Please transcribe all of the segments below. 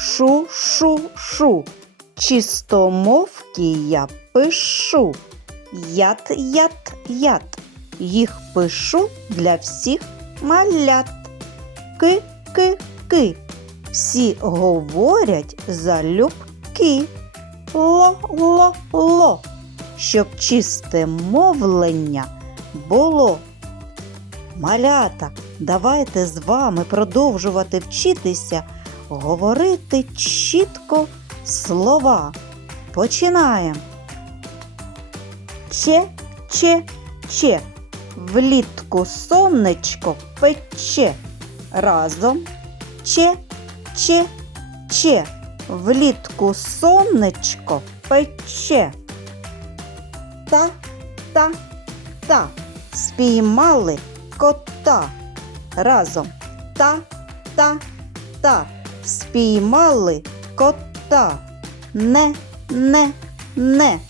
шу, шу, шу. Чистомовки я пишу. Яд, яд, яд. Їх пишу для всіх малят. Ки, ки, ки. Всі говорять залюбки. Ло, ло, ло. Щоб чисте мовлення було. Малята, давайте з вами продовжувати вчитися говорити чітко слова. Починаємо. Че, че, че. Влітку сонечко пече. Разом. Че, че, че. Влітку сонечко пече. Та, та, та. Спіймали кота. Разом. Та, та, та. Спіймали кота. Не, не, не.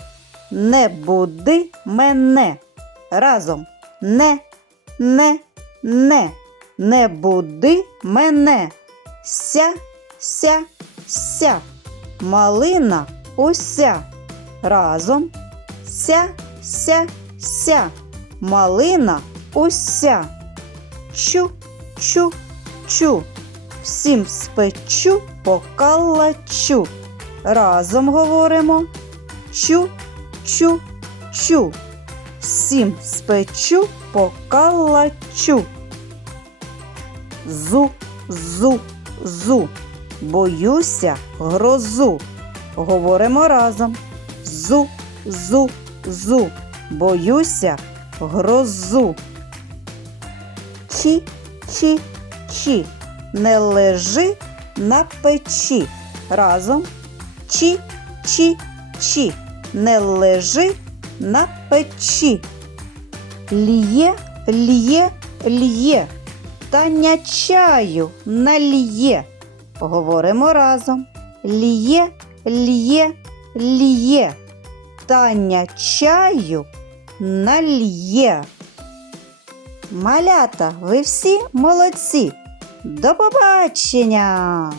Не буди мене. Разом. Не, не, не. Не буди мене. Ся, ся, ся. Малина уся. Разом. Ся, ся, ся. Малина уся. Чу, чу, чу. Всім спечу покалачу. Разом говоримо. Чу, чу, чу. Всім спечу покалачу. Зу, зу, зу. Боюся грозу. Говоримо разом. Зу, зу, зу. Боюся грозу. Чі, чі, чі. Не лежи на печі. Разом. Чі, чі, чі. Не лежи на печі. Лє, лє, лє. Таня чаю налє. Говоримо разом. Лє, лє, лє. Таня чаю нальє. Малята, ви всі молодці. До побачення!